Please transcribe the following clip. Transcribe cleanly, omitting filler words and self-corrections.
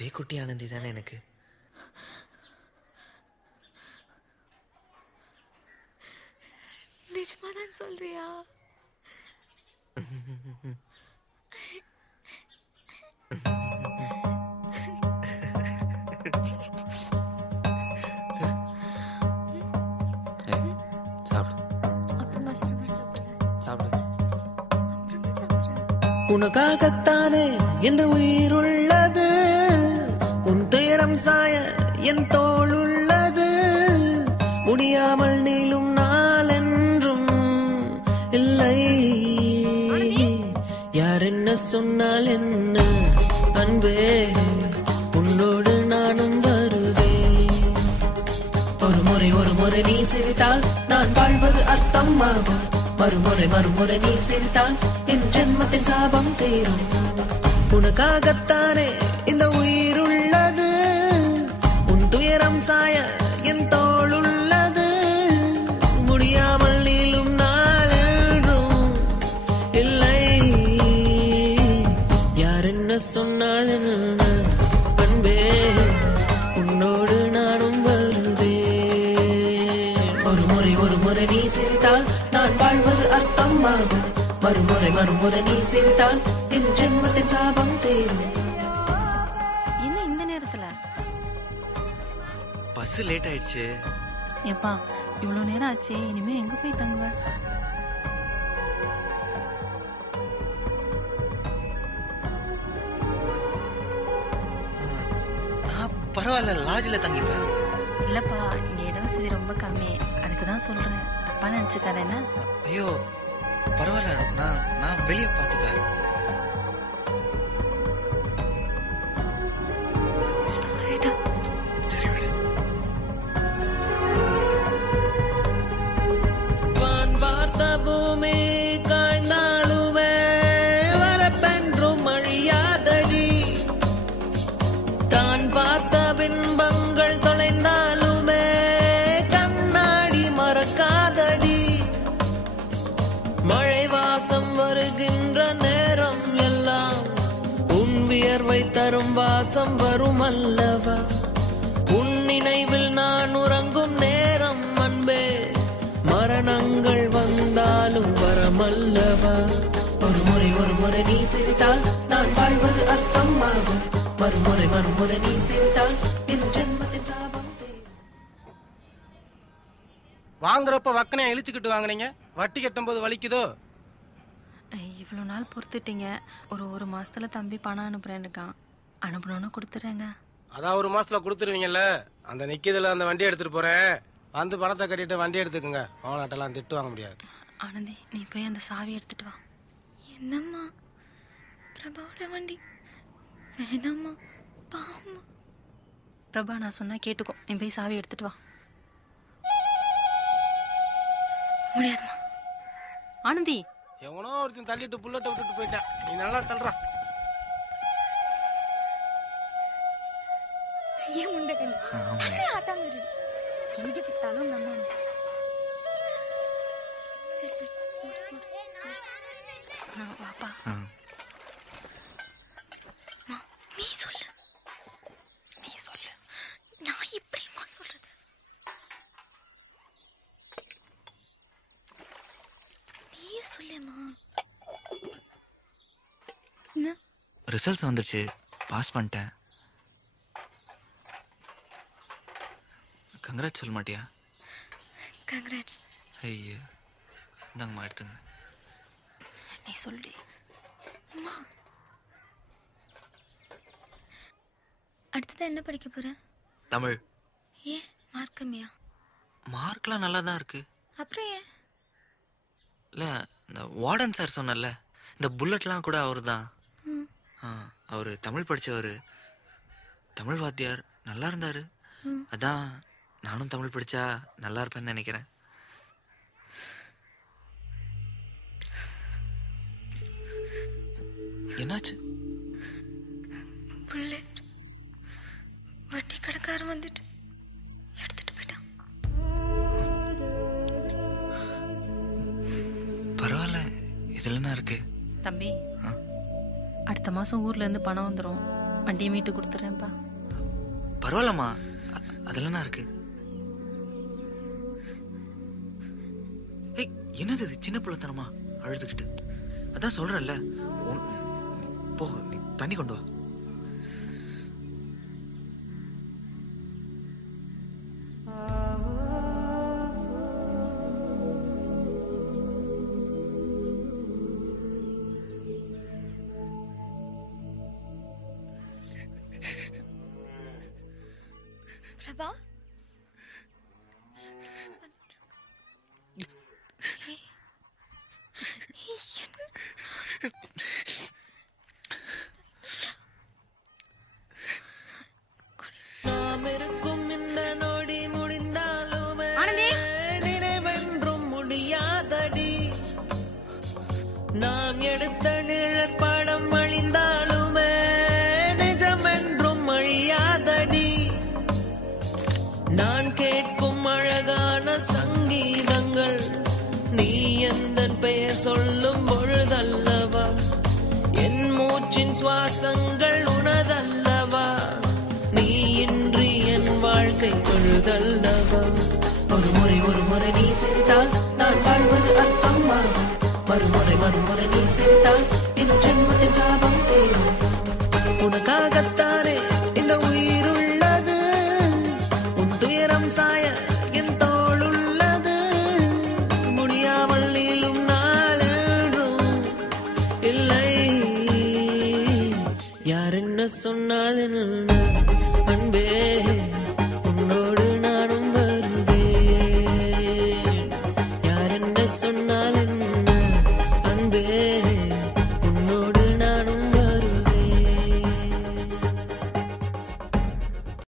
பேக்குட்டி ஆனந்தி தானே எனக்கு. நிஜமாதான் சொல்றியா? உனக்காகத்தானே இந்த உயிர் உள்ளது, உன் துயரம் சாய என் தோள் உள்ளது, முடியாமல் நீளும் நாள் என்றும் இல்லை. யார் என்ன சொன்னால் என்ன அன்பே, உன்னோடு நானும் வருவேன். ஒரு முறை நீ சிரித்தால் நான் வாழ்வது அர்த்தமாகும். மறுமுறை நீ சிரித்தால் என் ஜென்மத்தின் சாபம் தீரும். உனக்காகத்தானே இந்த உயிர் உள்ளது, உன் துயரம் சாய என் தோள் உள்ளது, முடியாமல் நீளும் நாள் என்றும் இல்லை. யார் என்ன சொன்னால் என்ன அன்பே, உன்னோடு நானும் வருவேன். ஒரு முறை நீ சிரித்தால் நான் வாழ்வது அர்த்தமாகும். மறுமுறை நீ சிரித்தால் என் ஜென்மத்தின் சாபம் தீரும். என்ன இந்த நேரத்துல? பஸ் லேட் ஆயிடுச்சு. ஏப்பா இவ்வளவு நேரம் ஆச்சு, இனிமே எங்க போய் தங்குவ? பரவாயில்ல, லாட்ஜ்ல தங்கிப்பேன். இல்லப்பா, இங்க இட வசதி ரொம்ப கம்மி, அதுக்குதான் சொல்றேன். தப்பா நினைச்சுக்காத என்ன? ஐயோ பரவாயில்ல, நான் வெளியே பார்த்துப்பேன். சாரிடா. சரி விடு. வான் பார்த்த பூமி காய்ந்தாலுமே வரப்பென்றும் அழியாதடி, தான் பார்த்த பின்பங்கள் தொலைந்தாலுமே கண்ணாடி மறக்காதடி. மழை வாசம் வருகின்ற நேரம் எல்லாம் உன் வியர்வை தரும் வாசம் வரும் அல்லவா. உன் நினைவில் நான் உறங்கும் நேரம் அன்பே, மரணங்கள் வந்தாலும் வரமல்லவா. ஒரு முறை நீ சிரித்தால் நான் வாழ்வது அர்த்தமாகும். மறுமுறை நீ சிரித்தால் என் ஜென்மத்தின் சாபம் தீரும். வாங்குறப்ப வக்கனையா இழிச்சுக்கிட்டு வாங்கினீங்க, வட்டி கட்டும் போது வலிக்குதோ? இவ்வளவு நாள் பொறுத்துட்டீங்க. ஒரு மாசத்துல தம்பி பணம் அனுப்புறேன்னு இருக்கான், அனுப்பணும்னு கொடுத்துறேங்க. அதான் ஒரு மாசத்துல கொடுத்துருவீங்கல்ல, அந்த நிக்கிறதுல அந்த வண்டி எடுத்துட்டு போறேன், வந்து பணத்தை கட்டிட்டு வண்டி எடுத்துக்கோங்க. அவனாட்டெல்லாம் திட்டு வாங்க முடியாது. ஆனந்தி, நீ போய் அந்த சாவி எடுத்துட்டு வா. என்னம்மா, பிரபாவோட வண்டி வேணாம்மா, பாவம்மா. பிரபா நான் சொன்னா கேட்டுக்கோ, நீ போய் சாவி எடுத்துட்டு வா. முடியாதுமா. ஆனந்தி, எவனோ ஒருத்தன் தள்ளிட்டு புல்லட்டை விட்டுட்டு போயிட்டான், நீ நல்லா தள்ளுறா. ஏன் முண்டகன் ஆட்டாங்க எங்க பித்தாலும் நம்ம. சரி சரி வாப்பா. நீ சொல்லு, நான் எப்படிமா சொல்றது? நீயே சொல்லுமா. என்ன ரிசல்ட்ஸ் வந்துருச்சு, பாஸ் பண்ணிட்டேன். கங்க்ராட்ஸ் சொல்ல மாட்டியா? கங்க்ராட்ஸ். ஐயோ இந்தாங்கம்மா எடுத்துங்க. நீ சொல்லு. அம்மா, அடுத்தது என்ன படிக்க போற? தமிழ். ஏன் மார்க் கம்மியா? மார்க்லாம் நல்லா தான் இருக்கு. அப்புறம் ஏன்? இல்லை, இந்த வார்டன் சார் சொன்னல, இந்த புல்லட்லாம் கூட அவர் தான். அவர் தமிழ் படித்தவர், தமிழ் வாத்தியார், நல்லா இருந்தார். அதான் நானும் தமிழ் படித்தா நல்லா இருப்பேன்னு நினைக்கிறேன். என்னாச்சு? புல்லட் வட்டி கடைக்காரன் வந்துட்டு எடுத்துட்டு போயிட்டான். பரவாயில்ல, இதுல என்ன இருக்கு? தம்பி, அடுத்த மாசம் ஊர்ல இருந்து பணம் வந்துடும், வண்டியை மீட்டு கொடுத்துட்றேன்ப்பா. பரவாயில்லம்மா, அதெல்லாம் இருக்கு. ஏய், என்னது இது சின்ன பிள்ளைத்தனமா அழுதுகிட்டு? அதான் சொல்றேன்ல, போ, நீ தண்ணி கொண்டு வா. பிரபா, நாம் இருக்கும் இந்த நொடி முடிந்தாலுமே நினைவென்றும் முடியாதடி. நாம் எடுத்த நிழற்படம் அழிந்தாலுமே நிஜம் என்றும் அழியாதடி. நான் கேட்கும் அழகான சங்கீதங்கள் நீ எந்தன் பெயர் சொல்லும் பொழுதல்லவா. என் மூச்சின் சுவாசங்கள் உனதல்லவா. நீ இன்றி என் வாழ்க்கை பொழுதல்லவா. ஒரு முறை நீ சிரித்தால் நான் வாழ்வது அர்த்தமாகும். மறுமுறை நீ சிரித்தால் என் ஜென்மத்தின் சாபம் தேரும். உனக்காகத்தானே இந்த உயிர் உள்ளது. உன் துயரம் சாய என் தோள் உள்ளது. முடியாமல் நீளும் நாளென்றும் இல்லை. யார் என்ன சொன்னால் என்ன